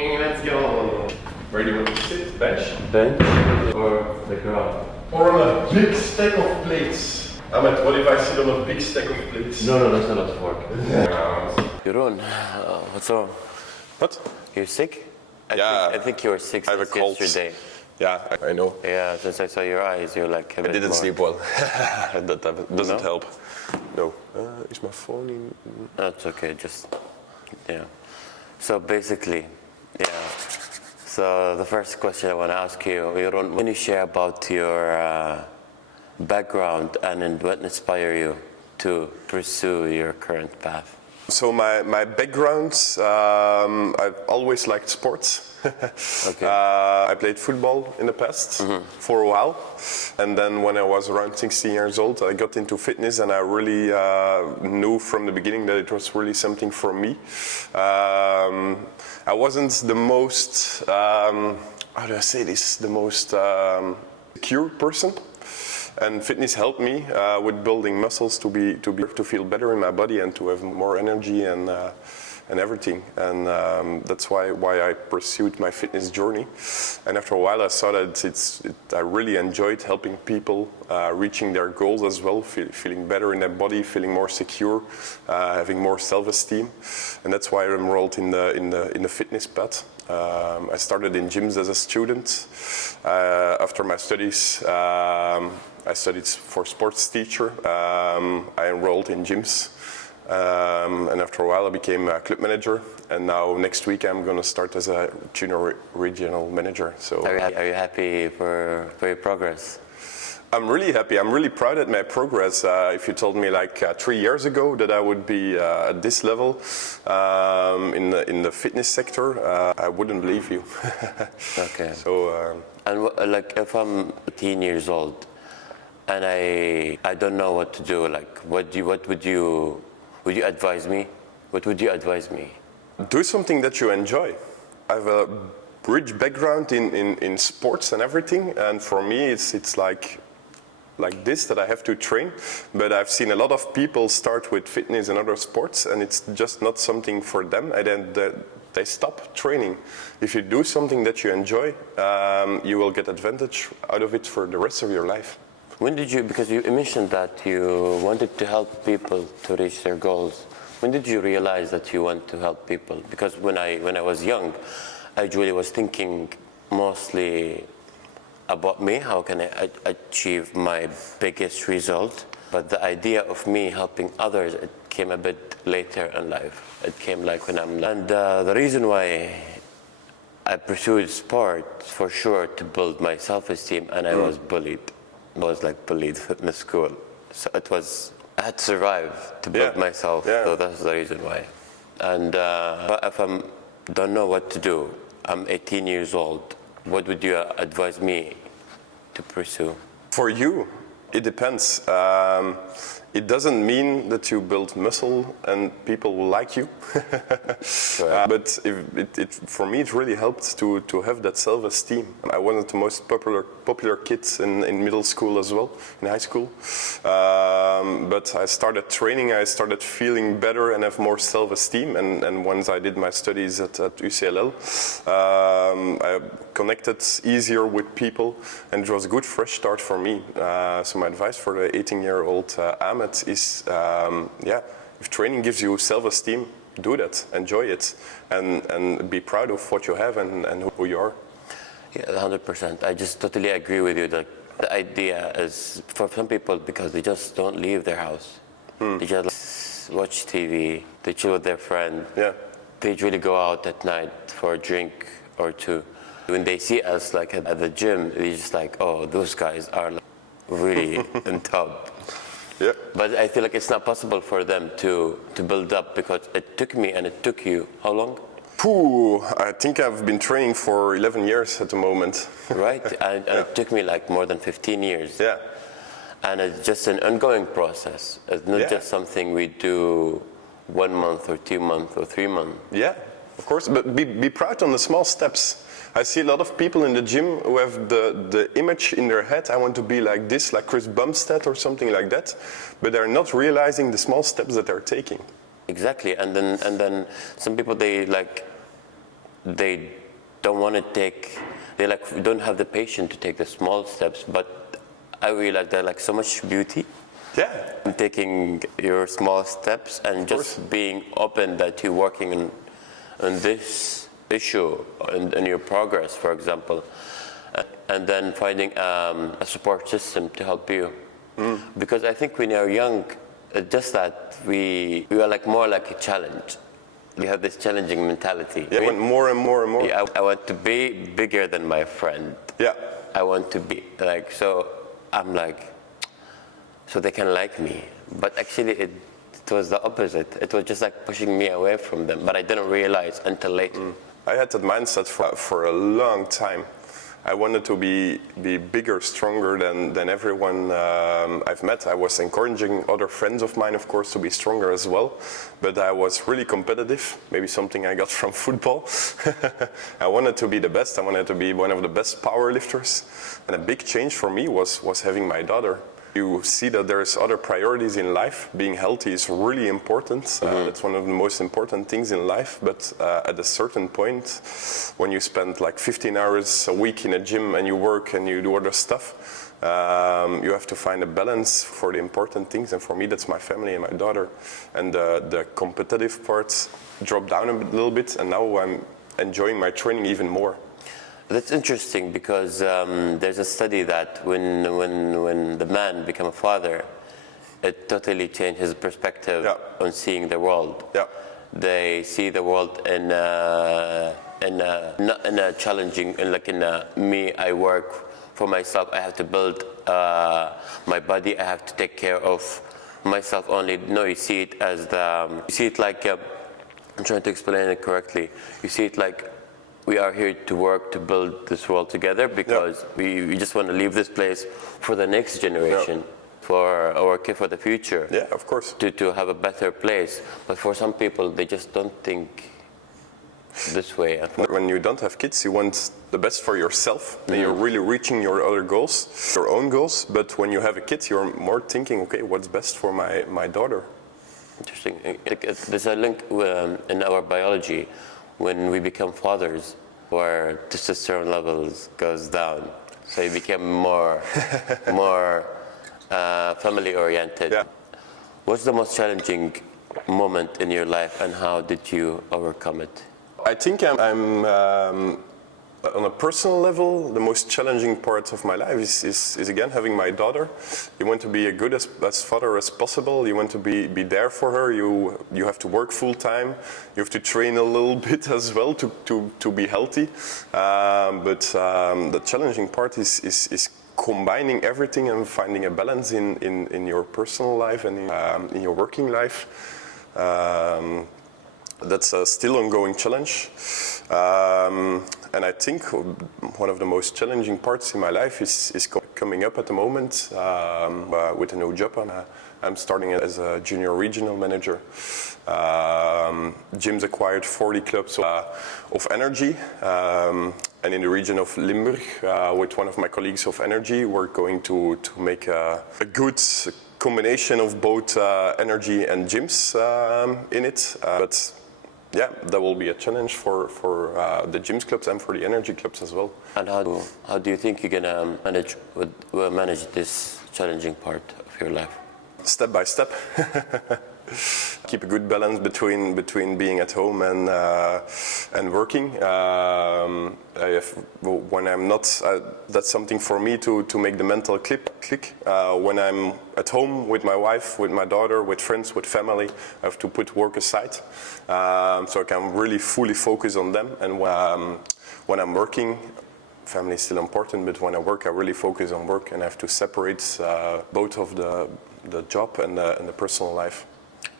Let's go. Where do you want to sit? Bench? Bench or the ground? Or on a big stack of plates. Ahmed, what if I sit on a big stack of plates? No, that's not a fork. Jeroen, what's wrong? What? You're sick? Yeah. I think you were sick I have a since cold. yesterday. Yeah, I know. Yeah, since I saw your eyes, you're like a I bit didn't more. sleep well. That doesn't help. No. Is my phone in? That's okay, just, yeah. So basically, yeah. So the first question I want to ask you, Jeroen, when you share about your background and what inspired you to pursue your current path? So my background, I've always liked sports. Okay. I played football in the past for a while, and then when I was around 16 years old, I got into fitness, and I really knew from the beginning that it was really something for me. I wasn't the most, how do I say this, the most secure person. And fitness helped me with building muscles to feel better in my body and to have more energy and everything. And that's why I pursued my fitness journey. And after a while, I saw that I really enjoyed helping people reaching their goals as well, feeling better in their body, feeling more secure, having more self-esteem. And that's why I enrolled in the fitness path. I started in gyms as a student. After my studies, I studied for sports teacher. I enrolled in gyms. And after a while, I became a club manager. And now next week, I'm going to start as a junior regional manager. So, Are you happy for your progress? I'm really happy. I'm really proud at my progress. If you told me like 3 years ago that I would be at this level in the fitness sector, I wouldn't believe you. Okay. So, and like if I'm 18 years old and I don't know what to do, like would you advise me? What would you advise me? do something that you enjoy. I have a rich background in sports and everything, and for me it's like this that I have to train, but I've seen a lot of people start with fitness and other sports and it's just not something for them, and then they stop training. If you do something that you enjoy, you will get advantage out of it for the rest of your life. When did you, because you mentioned that you wanted to help people to reach their goals, when did you realize that you want to help people? Because when I was young, I usually was thinking mostly about me, how can I achieve my biggest result? But the idea of me helping others, it came a bit later in life. It came like when I'm... And the reason why I pursued sport, for sure, to build my self-esteem, and I was bullied. I was like bullied in the school. So it was, I had to survive to build myself, so that's the reason why. And if I don't know what to do, I'm 18 years old, what would you advise me to pursue? For you, it depends. It doesn't mean that you build muscle and people will like you. But for me, it really helped to have that self-esteem. I wasn't the most popular kid in middle school as well, in high school. But I started training, I started feeling better and have more self-esteem. And once I did my studies at UCLL, I connected easier with people, and it was a good fresh start for me. So my advice for the 18-year-old Ahmed is, if training gives you self-esteem, do that, enjoy it, and be proud of what you have and who you are. Yeah, 100%. I just totally agree with you that the idea is for some people because they just don't leave their house. They just watch TV, they chill with their friend. Yeah. They usually go out at night for a drink or two. When they see us like at the gym, they're just like, oh, those guys are like really on top. Yeah. But I feel like it's not possible for them to build up, because it took me and it took you, how long? I think I've been training for 11 years at the moment. Right, and it took me like more than 15 years. Yeah. And it's just an ongoing process. It's not just something we do 1 month or 2 months or 3 months. Yeah, of course, but be proud on the small steps. I see a lot of people in the gym who have the image in their head, I want to be like this, like Chris Bumstead or something like that, but they're not realizing the small steps that they're taking. Exactly, and then some people, they like they don't want to take, they like don't have the patience to take the small steps, but I realize there's like so much beauty Yeah. in taking your small steps and just being open that you're working on this issue and your progress, for example, and then finding a support system to help you. Because I think when you're young, just that we are like more like a challenge. We have this challenging mentality. Yeah, I want more and more and more. Yeah, I want to be bigger than my friend. Yeah. I want to be like, so I'm like, so they can like me. But actually it was the opposite. It was just like pushing me away from them, but I didn't realize until later. I had that mindset for a long time. I wanted to be bigger, stronger than everyone I've met. I was encouraging other friends of mine, of course, to be stronger as well. But I was really competitive, maybe something I got from football. I wanted to be the best. I wanted to be one of the best power lifters. And a big change for me was having my daughter. You see that there's other priorities in life. Being healthy is really important. That's one of the most important things in life. But at a certain point, when you spend like 15 hours a week in a gym and you work and you do other stuff, you have to find a balance for the important things. And for me, that's my family and my daughter. And the competitive parts dropped down a little bit. And now I'm enjoying my training even more. That's interesting because there's a study that when the man became a father, it totally changed his perspective on seeing the world. Yeah. They see the world not in a challenging, me, I work for myself, I have to build my body, I have to take care of myself only. No, you see it as you see it like, I'm trying to explain it correctly. You see it like, we are here to work to build this world together because we just want to leave this place for the next generation, for our kid, for the future. Yeah, of course. To have a better place. But for some people, they just don't think this way. When you don't have kids, you want the best for yourself, and you're really reaching your other goals, your own goals. But when you have a kid, you're more thinking, okay, what's best for my daughter? Interesting. There's a link in our biology. When we become fathers, our testosterone levels goes down, so you become more family oriented. Yeah. What's the most challenging moment in your life, and how did you overcome it? I think I'm on a personal level, the most challenging part of my life is again having my daughter. You want to be a good as father as possible. You want to be there for her. You have to work full time. You have to train a little bit as well to be healthy. But the challenging part is combining everything and finding a balance in your personal life and in your working life. That's a still ongoing challenge. And I think one of the most challenging parts in my life is coming up at the moment with a new job. I'm starting as a junior regional manager. Jim's acquired 40 clubs of energy. And in the region of Limburg, with one of my colleagues of energy, we're going to make a good combination of both energy and gyms in it. But yeah, that will be a challenge for the gyms clubs and for the energy clubs as well. And how do you think you're gonna manage this challenging part of your life? Step by step. Keep a good balance between being at home and working. When I'm not, that's something for me to make the mental click. When I'm at home with my wife, with my daughter, with friends, with family, I have to put work aside, so I can really fully focus on them. And when I'm working, family is still important, but when I work, I really focus on work, and I have to separate both of the job and the personal life.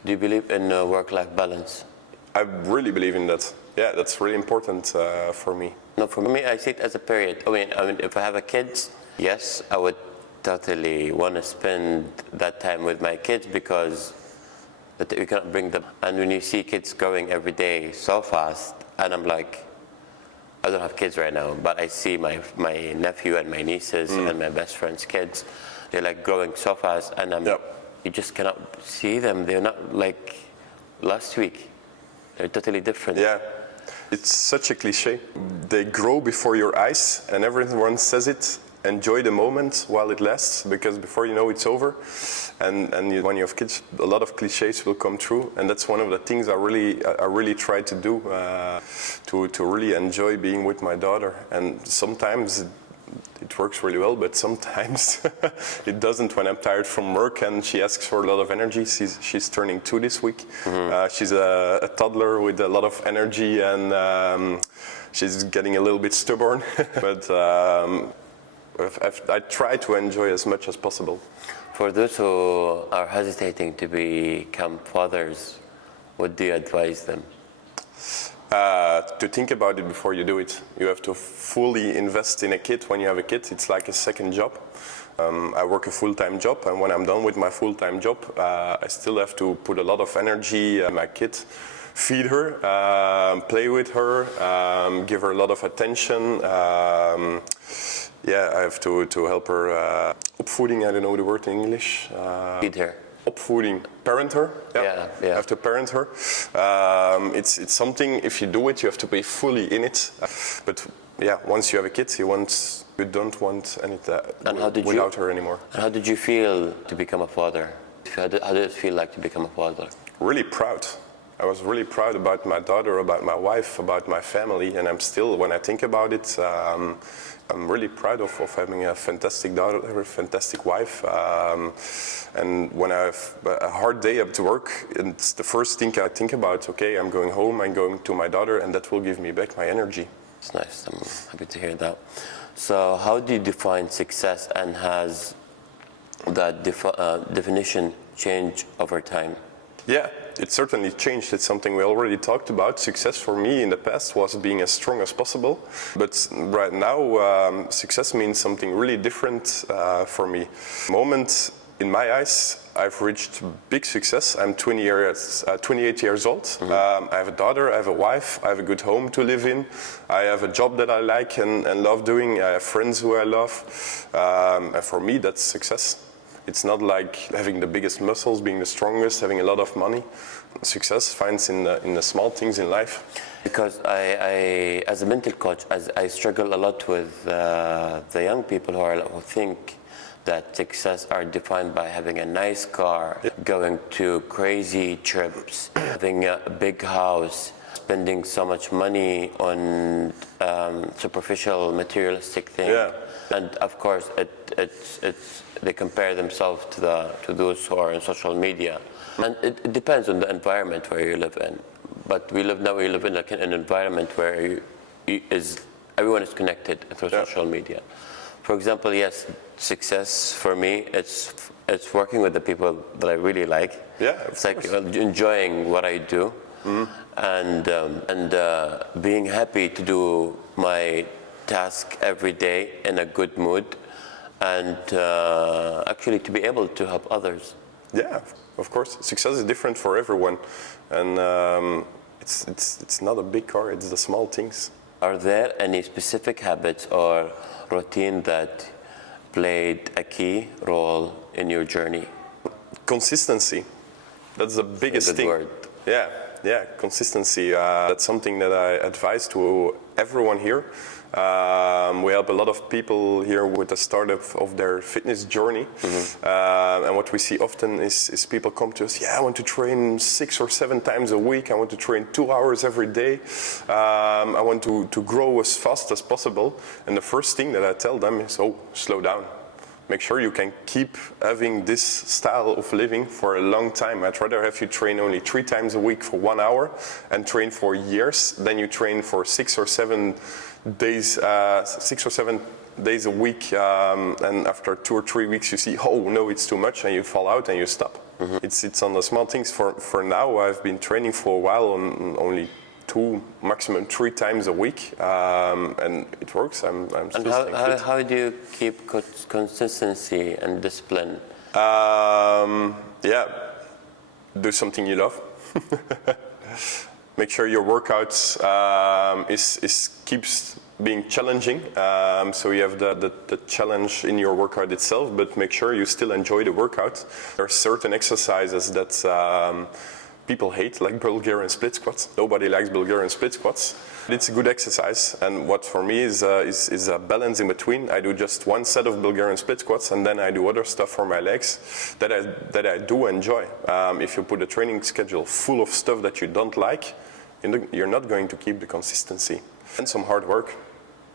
Do you believe in work-life balance? I really believe in that. Yeah, that's really important for me. No, for me, I see it as a period. I mean, if I have a kids, yes, I would totally want to spend that time with my kids because we cannot bring them. And when you see kids growing every day so fast, and I'm like, I don't have kids right now, but I see my nephew and my nieces and my best friend's kids. They're like growing so fast, and you just cannot see them. They're not like last week. They're totally different. Yeah, It's such a cliche. They grow before your eyes, and everyone says it. Enjoy the moment while it lasts, because before you know it's over. When you have kids, a lot of cliches will come true, and that's one of the things I really try to do, to really enjoy being with my daughter. And sometimes it works really well, but sometimes it doesn't. When I'm tired from work and she asks for a lot of energy, she's turning 2 this week. She's a toddler with a lot of energy, and she's getting a little bit stubborn. But I try to enjoy as much as possible. For those who are hesitating to become fathers, what do you advise them? To think about it before you do it. You have to fully invest in a kid when you have a kid. It's like a second job. I work a full-time job, and when I'm done with my full-time job, I still have to put a lot of energy in my kid. Feed her, play with her, give her a lot of attention. I have to help her opvoeding. I don't know the word in English. Feed her. Opvoeding, parent her. Yeah. I have to parent her. It's something. If you do it, you have to be fully in it. But once you have a kid, you don't want anything without her anymore. And how did you feel to become a father? How did it feel like to become a father? Really proud. I was really proud about my daughter, about my wife, about my family, and I'm still, when I think about it, I'm really proud of having a fantastic daughter, a fantastic wife. And when I have a hard day up to work, it's the first thing I think about. Okay, I'm going home, I'm going to my daughter, and that will give me back my energy. It's nice. I'm happy to hear that. So, how do you define success, and has that definition changed over time? Yeah, it certainly changed. It's something we already talked about. Success for me in the past was being as strong as possible. But right now, success means something really different for me. Moment, in my eyes, I've reached big success. I'm 28 years old. I have a daughter, I have a wife, I have a good home to live in. I have a job that I like and love doing. I have friends who I love. And for me, that's success. It's not like having the biggest muscles, being the strongest, having a lot of money. Success finds in the small things in life. Because I as a mental coach, I struggle a lot with the young people who think that success are defined by having a nice car, going to crazy trips, having a big house, spending so much money on superficial, materialistic things. Yeah. And of course, they compare themselves to those who are on social media. And it depends on the environment where you live in. But we live in like an environment where everyone is connected through social media. For example, yes, success for me, it's working with the people that I really like. Yeah, it's like enjoying what I do, and being happy to do my task every day in a good mood, and actually to be able to help others. Yeah, of course. Success is different for everyone, and it's not a big car; it's the small things. Are there any specific habits or routine that played a key role in your journey? Consistency. That's the biggest thing. Word. Yeah, consistency. That's something that I advise to everyone here. We help a lot of people here with the startup of their fitness journey. And what we see often is people come to us, I want to train 6 or 7 times a week. I want to train 2 hours every day. I want to grow as fast as possible. And the first thing that I tell them is, slow down. Make sure you can keep having this style of living for a long time. I'd rather have you train only 3 times a week for 1 hour and train for years than you train for 6 or 7 days a week, and after 2 or 3 weeks you see, no, it's too much, and you fall out and you stop. It's on the small things. For now, I've been training for a while on only 2, maximum 3 times a week, and it works. I'm still staying fit. How do you keep consistency and discipline? Do something you love. Make sure your workouts keeps being challenging. So you have the challenge in your workout itself, but make sure you still enjoy the workout. There are certain exercises that people hate, like Bulgarian split squats. Nobody likes Bulgarian split squats. It's a good exercise, and what for me is a balance in between. I do just one set of Bulgarian split squats, and then I do other stuff for my legs that I do enjoy. If you put a training schedule full of stuff that you don't like, you're not going to keep the consistency. And some hard work.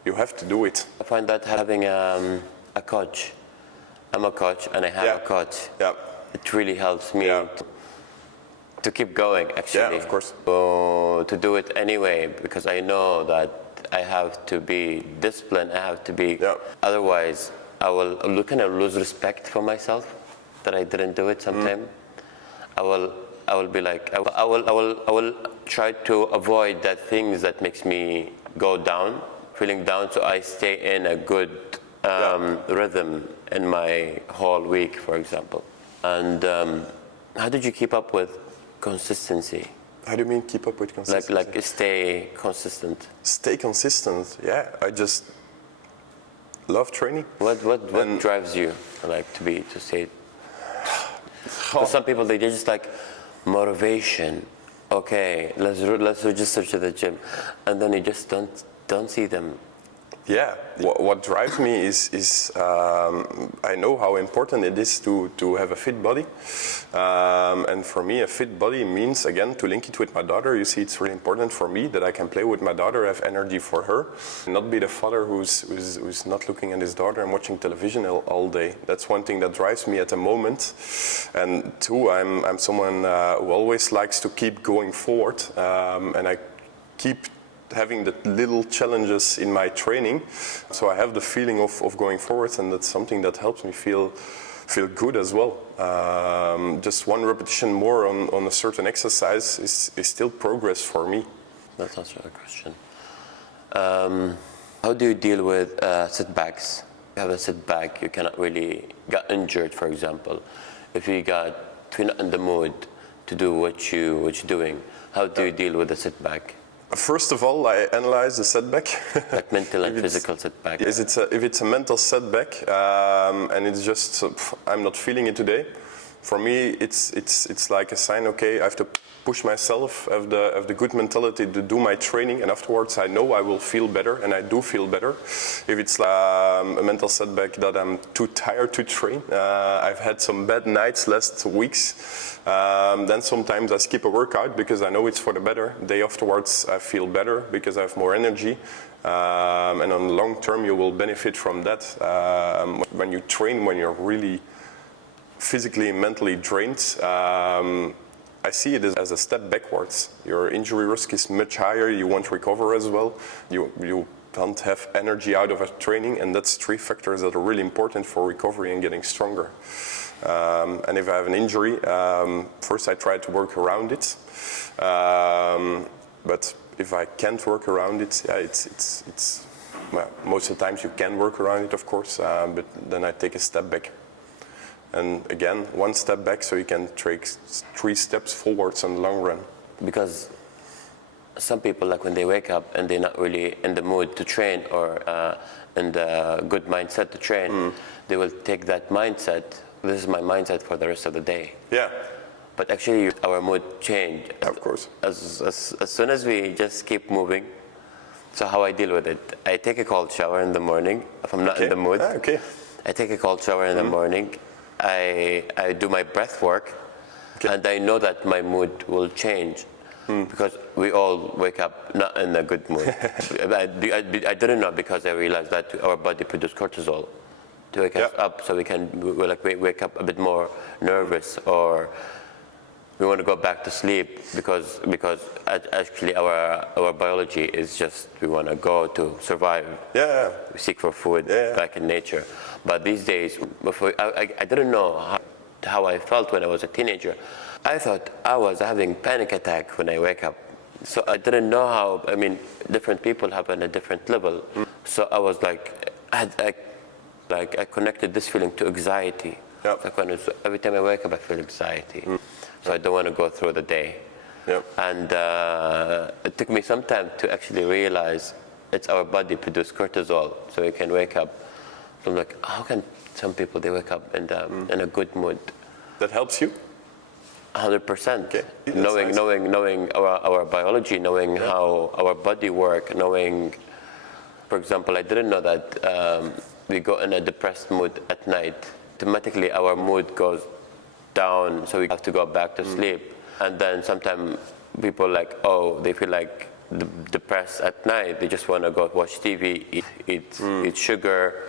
You have to do it. I find that having a coach, I'm a coach and I have a coach. Yeah. It really helps me to keep going, actually. Yeah, of course. To do it anyway, because I know that I have to be disciplined. I have to be. Yeah. Otherwise, I will kind of lose respect for myself that I didn't do it sometime. I will be like, I will try to avoid that things that makes me go down, feeling down, so I stay in a good rhythm in my whole week, for example. And how did you keep up with consistency? How do you mean keep up with consistency? Like stay consistent. Stay consistent. Yeah, I just love training. What drives you to stay? For some people, they just like motivation. Okay, let's register to the gym, and then you just don't see them. Yeah, what drives me is I know how important it is to have a fit body, and for me a fit body means, again, to link it with my daughter. You see, it's really important for me that I can play with my daughter, have energy for her, and not be the father who's not looking at his daughter and watching television all day. That's one thing that drives me at the moment. And two, I'm someone who always likes to keep going forward, and I keep having the little challenges in my training, so I have the feeling of going forward, and that's something that helps me feel good as well. Just one repetition more on a certain exercise is still progress for me. That's also a question. How do you deal with setbacks? You have a setback, you cannot really get injured, for example. If you're not in the mood to do what you're doing, how do you deal with the setback? First of all, I analyze the setback. Like mental and physical setback. If it's a mental setback and it's just I'm not feeling it today, for me it's like a sign. Okay, I have to push myself, have the good mentality to do my training, and afterwards I know I will feel better, and I do feel better. If it's a mental setback that I'm too tired to train, I've had some bad nights last weeks, then sometimes I skip a workout because I know it's for the better. The day afterwards I feel better because I have more energy, and on the long term you will benefit from that. When you train, when you're really physically and mentally drained, I see it as a step backwards. Your injury risk is much higher, you won't recover as well, you don't have energy out of a training, and that's three factors that are really important for recovery and getting stronger. And if I have an injury, first I try to work around it, but if I can't work around it, it's well, most of the times you can work around it, of course, but then I take a step back. And again, one step back so you can take 3 steps forwards in the long run. Because some people, like when they wake up and they're not really in the mood to train or in the good mindset to train, they will take that mindset, this is my mindset for the rest of the day. Yeah. But actually our mood change. Of course. As soon as we just keep moving. So how I deal with it, I take a cold shower in the morning if I'm not in the mood. Okay. I take a cold shower in the morning. I do my breath work, and I know that my mood will change because we all wake up not in a good mood. I didn't know because I realized that our body produces cortisol to wake us up, so we can wake up a bit more nervous, or we want to go back to sleep because actually our biology is just we want to go to survive. Yeah. We seek for food back in nature. But these days, I didn't know how I felt when I was a teenager. I thought I was having panic attack when I wake up. So I didn't know how. I mean, different people have on a different level. So I was like, I connected this feeling to anxiety. Like every time I wake up, I feel anxiety. So I don't want to go through the day. And it took me some time to actually realize it's our body produce cortisol, so we can wake up. So I'm like, how can some people they wake up in a good mood? That helps you? 100%. Okay. That's Knowing, nice. knowing our biology, knowing how our body work, knowing, for example, I didn't know that we go in a depressed mood at night. Automatically, our mood goes down, so we have to go back to sleep. And then sometimes people they feel like depressed at night. They just want to go watch TV, eat sugar,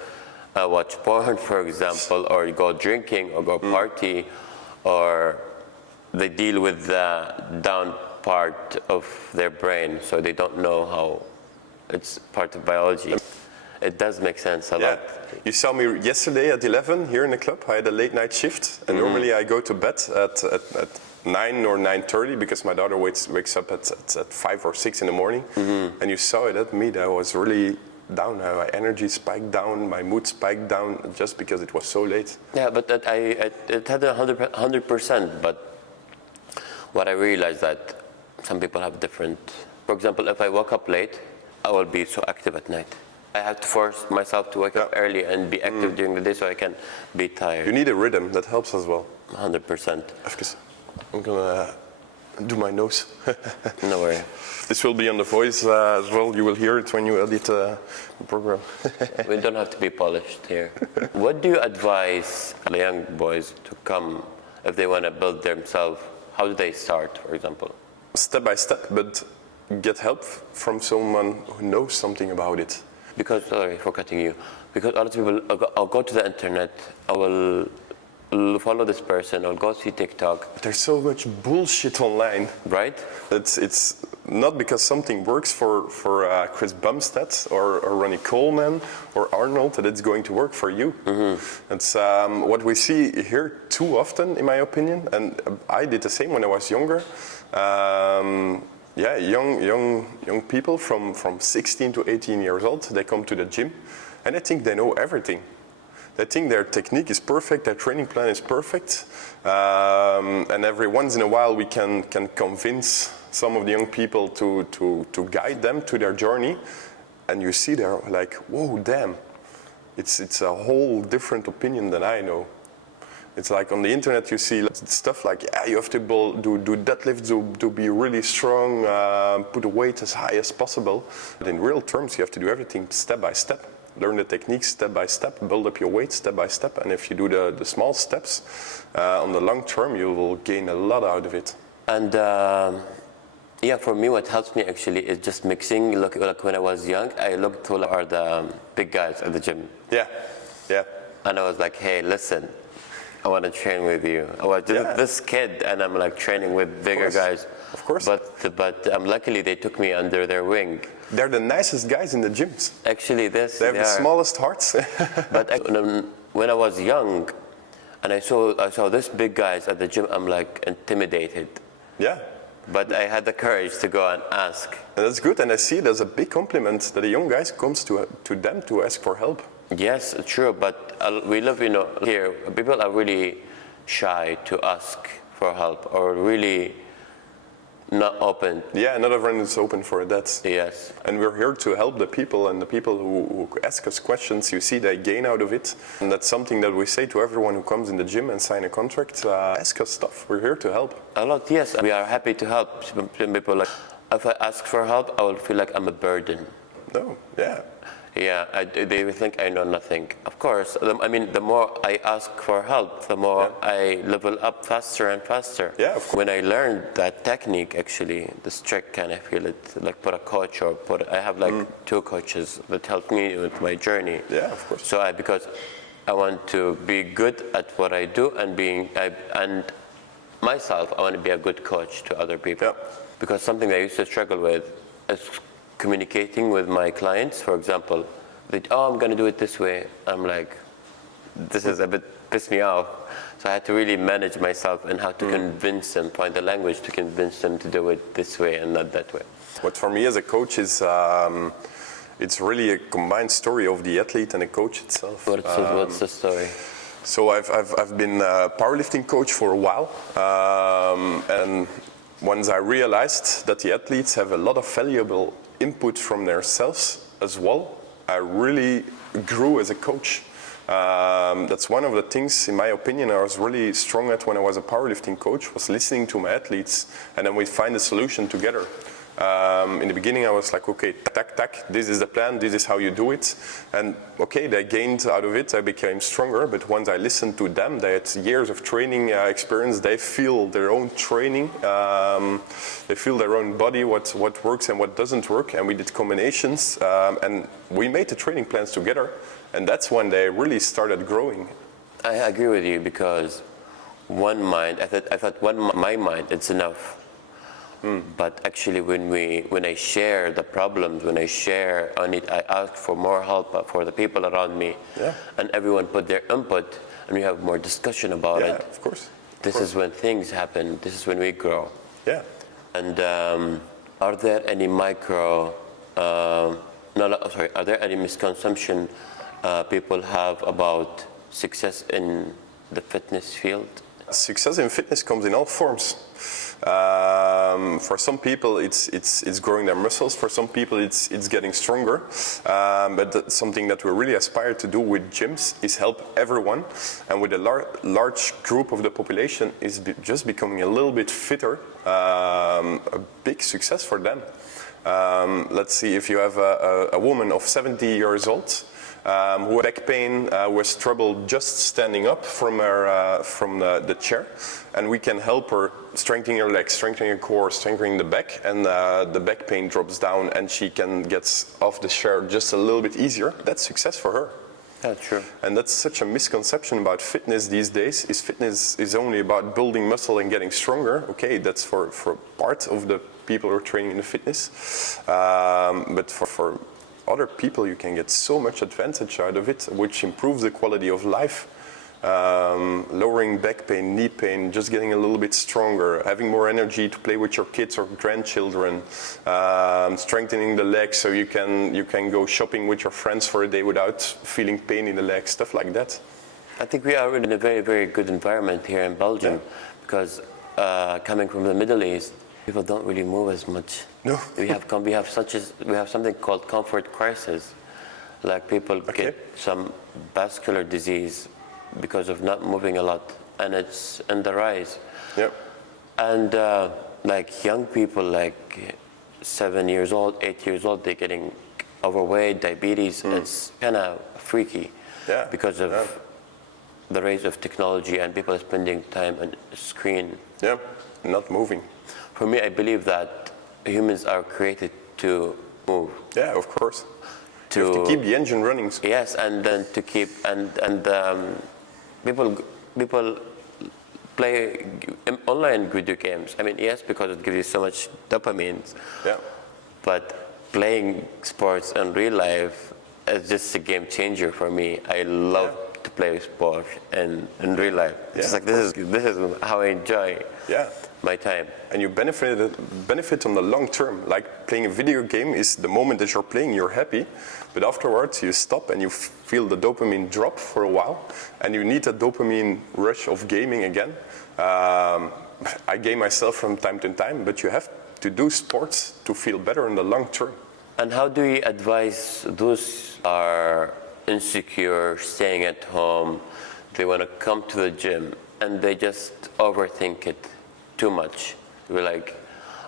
watch porn, for example, or go drinking, or go party, or they deal with the down part of their brain, so they don't know how it's part of biology. It does make sense a lot. You saw me yesterday at 11 here in the club. I had a late night shift, and normally I go to bed at 9 or 9:30 because my daughter wakes up at 5 or 6 in the morning. And you saw it at me that I was really down. My energy spiked down, my mood spiked down just because it was so late. Yeah, but it had 100%. But what I realized that some people have different. For example, if I woke up late, I will be so active at night. I have to force myself to wake up early and be active during the day so I can be tired. You need a rhythm, that helps as well. 100%. I'm gonna do my nose. No worry. This will be on the voice as well. You will hear it when you edit the program. We don't have to be polished here. What do you advise the young boys to come if they want to build themselves? How do they start, for example? Step by step, but get help from someone who knows something about it. Because, sorry for cutting you, because a lot of people, I'll go to the internet, I will follow this person, I'll go see TikTok. There's so much bullshit online. Right? It's not because something works for Chris Bumstead or Ronnie Coleman or Arnold that it's going to work for you. It's what we see here too often, in my opinion, and I did the same when I was younger. Young people from 16 to 18 years old, they come to the gym and they think they know everything. They think their technique is perfect, their training plan is perfect, and every once in a while we can convince some of the young people to guide them to their journey, and you see they're like, whoa, damn, it's a whole different opinion than I know. It's like on the internet you see stuff like, you have to do deadlifts to be really strong, put the weight as high as possible. But in real terms, you have to do everything step by step. Learn the techniques step by step, build up your weight step by step. And if you do the small steps, on the long term, you will gain a lot out of it. And for me, what helps me actually is just mixing. Like when I was young, I looked to the big guys at the gym. Yeah. And I was like, hey, listen, I want to train with you. I was just this kid, and I'm like training with bigger guys. Of course. But luckily they took me under their wing. They're the nicest guys in the gyms. Actually, they have the smallest hearts. But when I was young, and I saw this big guys at the gym, I'm like intimidated. Yeah. But I had the courage to go and ask. And that's good, and I see it as a big compliment that a young guy comes to them to ask for help. Yes, true, but we live, here, people are really shy to ask for help or really not open. Yeah, not everyone is open for that. Yes. And we're here to help the people, and the people who ask us questions, you see they gain out of it. And that's something that we say to everyone who comes in the gym and sign a contract, ask us stuff, we're here to help. A lot, yes, we are happy to help. Some people if I ask for help, I will feel like I'm a burden. No, yeah. Yeah, they will think I know nothing. Of course, the more I ask for help, the more I level up faster and faster. Yeah, of course. When I learned that technique, actually, this trick, and I feel it, like put a coach I have two coaches that help me with my journey. Yeah, of course. So because I want to be good at what I do, and myself, I want to be a good coach to other people. Yeah. Because something I used to struggle with is communicating with my clients. For example, I'm going to do it this way. I'm like, this is a bit pissed me off. So I had to really manage myself and how to convince them, find the language to convince them to do it this way and not that way. What for me as a coach is, it's really a combined story of the athlete and the coach itself. What's the story? So I've been a powerlifting coach for a while, and once I realized that the athletes have a lot of valuable input from themselves as well, I really grew as a coach That's one of the things, in my opinion, I was really strong at when I was a powerlifting coach, was listening to my athletes, and then we find a solution together. In the beginning I was like, okay, tack, this is the plan, this is how you do it. And okay, they gained out of it, I became stronger, but once I listened to them, they had years of training experience, they feel their own training, they feel their own body, what works and what doesn't work, and we did combinations, and we made the training plans together, and that's when they really started growing. I agree with you, because one mind, I thought my mind, it's enough. But actually, when I share the problems, when I share on it, I ask for more help for the people around me, and everyone put their input, and we have more discussion about it. Of course. This is when things happen. This is when we grow. Yeah. And are there any are there any misconception people have about success in the fitness field? Success in fitness comes in all forms. For some people, it's growing their muscles. For some people, it's getting stronger. But that's something that we really aspire to do with gyms is help everyone, and with a large group of the population is just becoming a little bit fitter. A big success for them. Let's see, if you have a woman of 70 years old. Who had back pain, who has trouble just standing up from the chair, and we can help her strengthening her legs, strengthening her core, strengthening the back, and the back pain drops down, and she can get off the chair just a little bit easier. That's success for her. That's true. And that's such a misconception about fitness these days. Fitness is only about building muscle and getting stronger. Okay, that's for part of the people who are training in the fitness, but for other people, you can get so much advantage out of it, which improves the quality of life. Lowering back pain, knee pain, just getting a little bit stronger, having more energy to play with your kids or grandchildren, strengthening the legs so you can go shopping with your friends for a day without feeling pain in the legs, stuff like that. I think we are in a very, very good environment here in Belgium, because coming from the Middle East, people don't really move as much. No. we have something called comfort crisis. Like people get some vascular disease because of not moving a lot, and it's in the rise. Yep. And like young people, like 7 years old, 8 years old, they're getting overweight, diabetes. It's kind of freaky because of the rise of technology and people spending time on a screen. Yeah, not moving. For me, I believe that humans are created to move. Yeah, of course. You have to keep the engine running. Yes, and then to keep people play online video games. I mean, yes, because it gives you so much dopamine. Yeah. But playing sports in real life is just a game changer for me. I love to play sport in real life. It's like this is how I enjoy my time. And you benefit on the long term. Like playing a video game is the moment that you're playing, you're happy, but afterwards you stop and you feel the dopamine drop for a while, and you need a dopamine rush of gaming again. I game myself from time to time, but you have to do sports to feel better in the long term. And how do you advise those who are insecure, staying at home, they want to come to the gym and they just overthink it too much? We're like,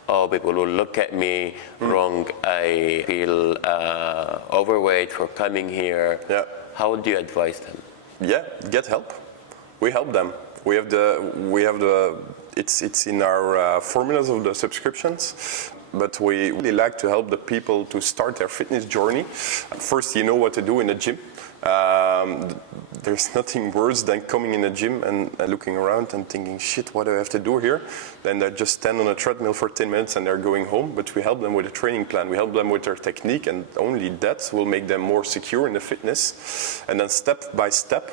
oh, people will look at me wrong, I feel overweight for coming here. Yeah. How do you advise them? Yeah, get help. We help them. We have it's in our formulas of the subscriptions. But we really like to help the people to start their fitness journey. First, you know what to do in the gym. There's nothing worse than coming in a gym and looking around and thinking, shit, what do I have to do here? Then they just stand on a treadmill for 10 minutes and they're going home. But we help them with a training plan. We help them with their technique, and only that will make them more secure in the fitness. And then step by step,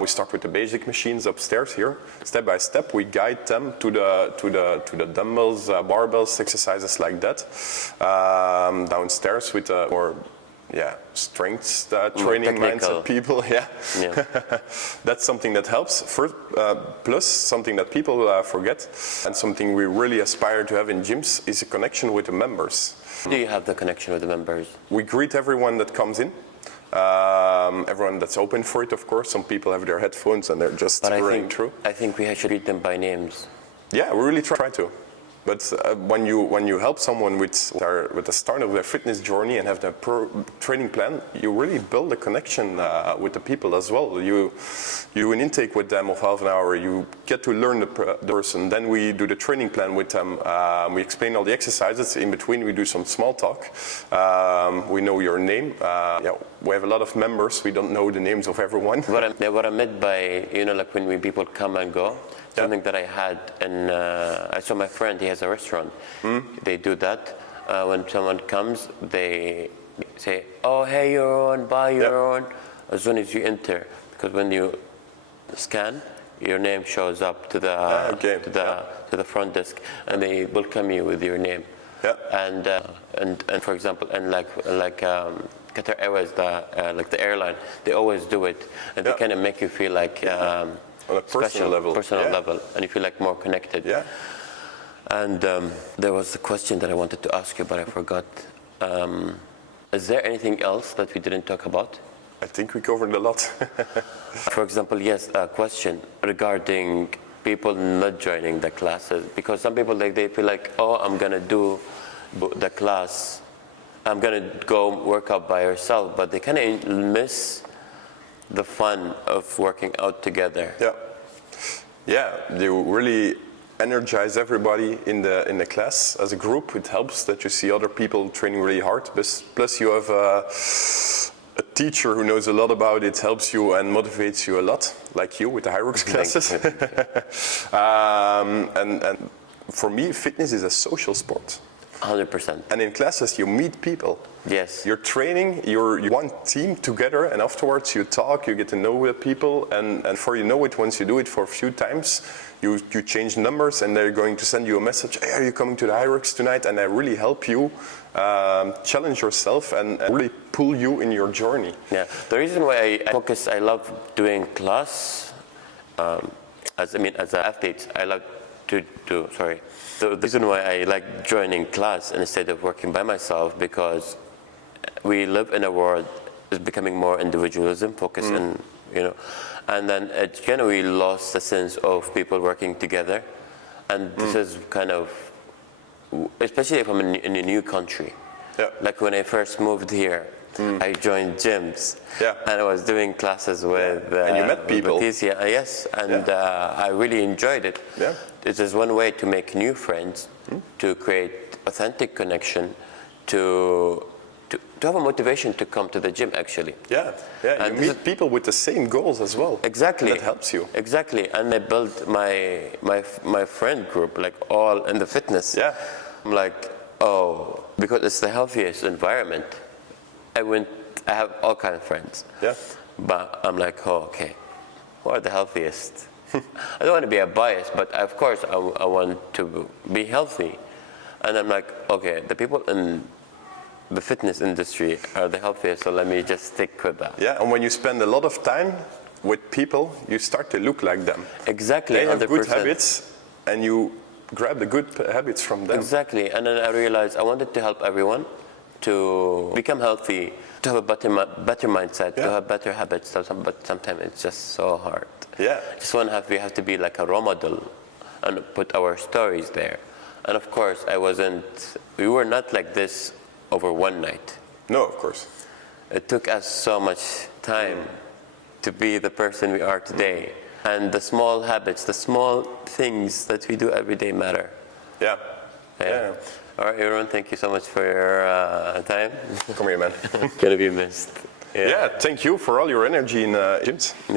we start with the basic machines upstairs here. Step by step, we guide them to the dumbbells, barbells, exercises like that. Downstairs with more strength training mindset people. That's something that helps. First, plus something that people forget, and something we really aspire to have in gyms is a connection with the members. Do you have the connection with the members? We greet everyone that comes in. Everyone that's open for it, of course. Some people have their headphones and they're just running through. I think we should read them by names. Yeah, we really try to. But when you help someone with the start of their fitness journey and have their training plan, you really build a connection with the people as well. You do an intake with them of half an hour. You get to learn the person. Then we do the training plan with them. We explain all the exercises. In between, we do some small talk. We know your name. Yeah, we have a lot of members. We don't know the names of everyone. What I meant by, like when people come and go, something that I had, and I saw my friend, he has a restaurant. They do that. When someone comes, they say, oh, hey, Jeroen, bye, Jeroen, as soon as you enter. Because when you scan, your name shows up to the front desk, and they welcome you with your name. Yeah. And for example, and like Qatar Airways, like the airline, they always do it, and they kind of make you feel like on a personal level, and you feel like more connected. Yeah. And there was a question that I wanted to ask you, but I forgot. Is there anything else that we didn't talk about? I think we covered a lot. For example, yes, a question regarding people not joining the classes, because some people they feel like, oh, I'm gonna do the class, I'm gonna go work out by yourself, but they kind of miss the fun of working out together. Yeah, they really energize everybody in the class as a group. It helps that you see other people training really hard. Plus you have a teacher who knows a lot about it, helps you and motivates you a lot, like you with the Hyrox classes. And for me, fitness is a social sport. 100%. And in classes, you meet people. Yes. You're training, you're one team together, and afterwards you talk, you get to know the people, and before you know it, once you do it for a few times, you change numbers, and they're going to send you a message, hey, are you coming to the Hyrox tonight? And they really help you challenge yourself and really pull you in your journey. Yeah, the reason why I love doing class, as an athlete, I love to do, the reason why I like joining class instead of working by myself, because we live in a world is becoming more individualism, focus and and then it we lost the sense of people working together, and this is kind of, especially if I'm in a new country. Yeah. Like when I first moved here, I joined gyms, and I was doing classes with and you met people. Yes, and I really enjoyed it. Yeah. This is one way to make new friends, to create authentic connection, to have a motivation to come to the gym, actually. Yeah, and you meet people with the same goals as well. Exactly. And that helps you. Exactly, and I built my friend group, like all in the fitness. Yeah. I'm like, oh, because it's the healthiest environment. I have all kinds of friends. Yeah. But I'm like, oh, okay, who are the healthiest? I don't want to be a bias, but of course I want to be healthy. And I'm like, okay, the people in the fitness industry are the healthiest, so let me just stick with that. Yeah, and when you spend a lot of time with people, you start to look like them. Exactly, They have 100%. good habits, and you grab the good habits from them. Exactly, and then I realized I wanted to help everyone to become healthy, to have a better mindset, to have better habits, but sometimes it's just so hard. Yeah. We have to be like a role model and put our stories there. And of course, we were not like this over one night. No, of course. It took us so much time to be the person we are today. And the small habits, the small things that we do every day matter. Yeah. All right, Jeroen, thank you so much for your time. Come here, man. Gonna be missed. Yeah, thank you for all your energy in gyms. Yeah.